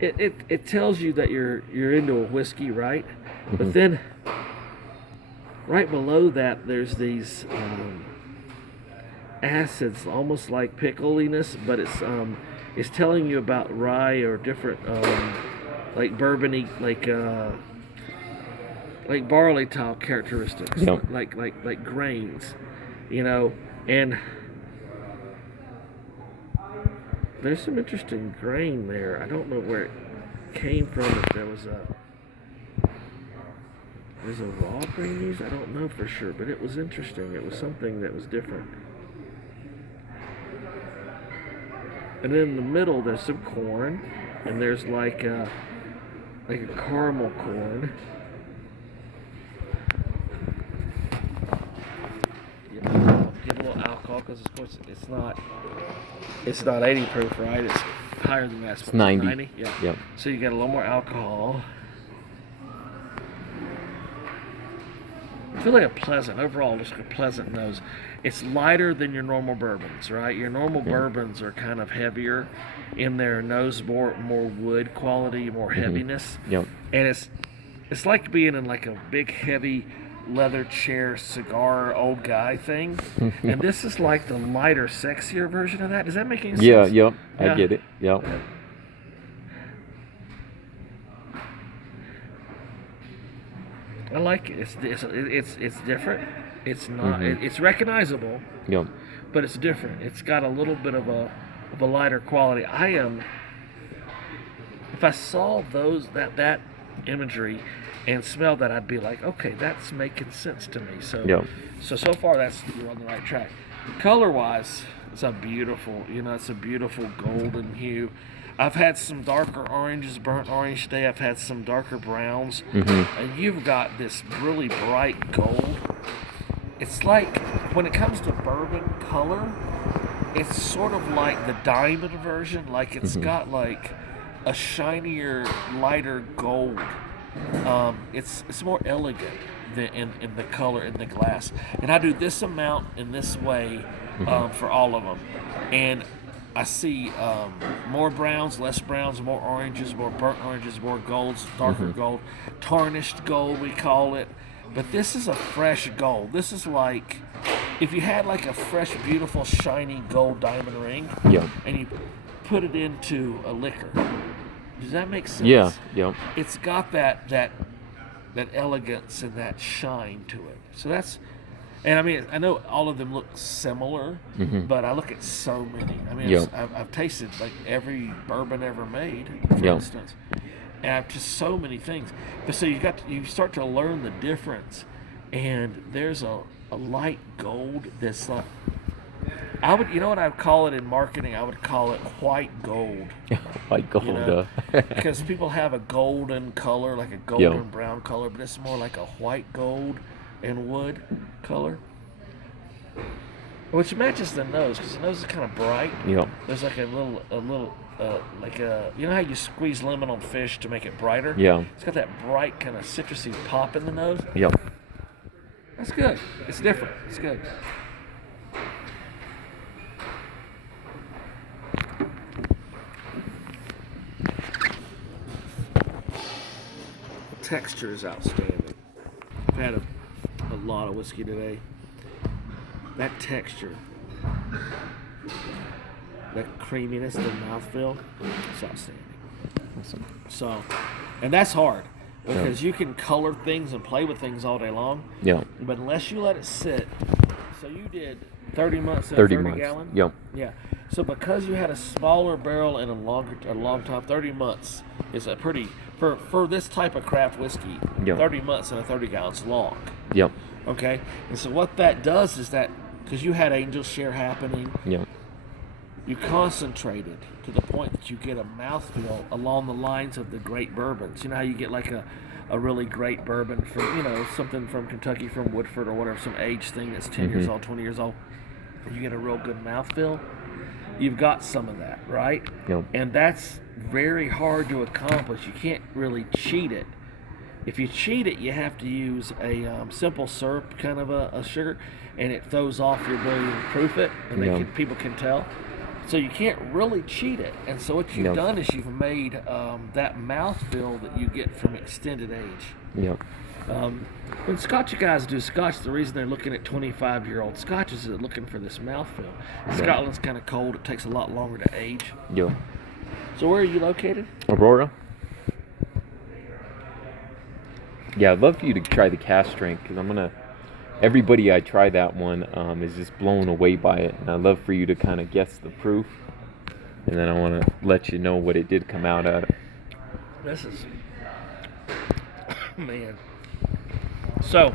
it tells you that you're into a whiskey, right? But Hmm. then right below that, there's these acids, almost like pickliness, but it's telling you about rye or different like bourbony, like barley top characteristics, Yep. like grains, you know, and there's some interesting grain there. I don't know where it came from. If there's a raw grain used, I don't know for sure, but it was interesting. It was something that was different. And then in the middle, there's some corn, and there's like a caramel corn. Give a little alcohol because of course it's not 80 proof, right? It's higher than that. It's 90. 90, yeah. Yep. So you got a little more alcohol. It's really overall, just a pleasant nose. It's lighter than your normal bourbons, right? Your normal bourbons are kind of heavier in their nose, more wood quality, more heaviness. Yep. And it's like being in like a big heavy leather chair cigar old guy thing. And this is like the lighter, sexier version of that. Does that make any sense? Yeah. Yep. Yeah. I get it. Yep. I like it. It's different. It's not. It's recognizable, Yep. but it's different. It's got a little bit of a lighter quality. If I saw that imagery and smelled that, I'd be like, okay, that's making sense to me. So Yep. so far you're on the right track. Color wise, it's a beautiful golden hue. I've had some darker oranges, burnt orange today. I've had some darker browns. And you've got this really bright gold. It's like, when it comes to bourbon color, it's sort of like the diamond version. Like it's got like a shinier, lighter gold. It's more elegant in the color in the glass. And I do this amount in this way for all of them. And I see more browns, less browns, more oranges, more burnt oranges, more golds, darker gold, tarnished gold we call it. But this is a fresh gold. This is like if you had like a fresh, beautiful, shiny gold diamond ring, Yep. and you put it into a liquor. Does that make sense? Yeah. Yep. It's got that elegance and that shine to it. So that's. And I mean, I know all of them look similar, but I look at so many. I mean, Yep. I've tasted like every bourbon ever made, for Yep. instance, and I've just so many things. But so you start to learn the difference, and there's a light gold that's like, you know what I would call it in marketing? I would call it white gold. White gold. You know, because people have a golden color, like a golden brown color, but it's more like a white gold and wood color, which matches the nose because the nose is kind of bright. Yep. There's like a little like you know how you squeeze lemon on fish to make it brighter? Yeah. It's got that bright kind of citrusy pop in the nose. Yep. That's good. It's different. It's good. The texture is outstanding. I've had a lot of whiskey today. That texture, that creaminess, the mouthfeel, it's outstanding. Awesome. So, and that's hard because you can color things and play with things all day long, Yeah. but unless you let it sit. So you did 30 months in 30 a 30 months. gallon? Yep. Yeah. So because you had a smaller barrel and a long time, 30 months is a pretty for this type of craft whiskey. Yep. 30 months in a 30 gallons long. Yep. Okay, and so what that does is that because you had angel share happening, Yep. you concentrated to the point that you get a mouthfeel along the lines of the great bourbons. You know how you get like a really great bourbon from, something from Kentucky, from Woodford or whatever, some aged thing that's 10 years old, 20 years old. You get a real good mouthfeel. You've got some of that, right? Yep. And that's very hard to accomplish. You can't really cheat it. If you cheat it, you have to use a simple syrup, kind of a sugar, and it throws off your ability to proof it, and people can tell. So you can't really cheat it. And so what you've Yep. done is you've made that mouthfeel that you get from extended age. Yep. When Scotch guys do Scotch, the reason they're looking at 25-year-old Scotch is they're looking for this mouthfeel. Scotland's kind of cold. It takes a lot longer to age. Yep. So where are you located? Aurora. Yeah, I'd love for you to try the cask strength because everybody I try that one is just blown away by it, and I'd love for you to kind of guess the proof, and then I want to let you know what it did come out at. This is, man. So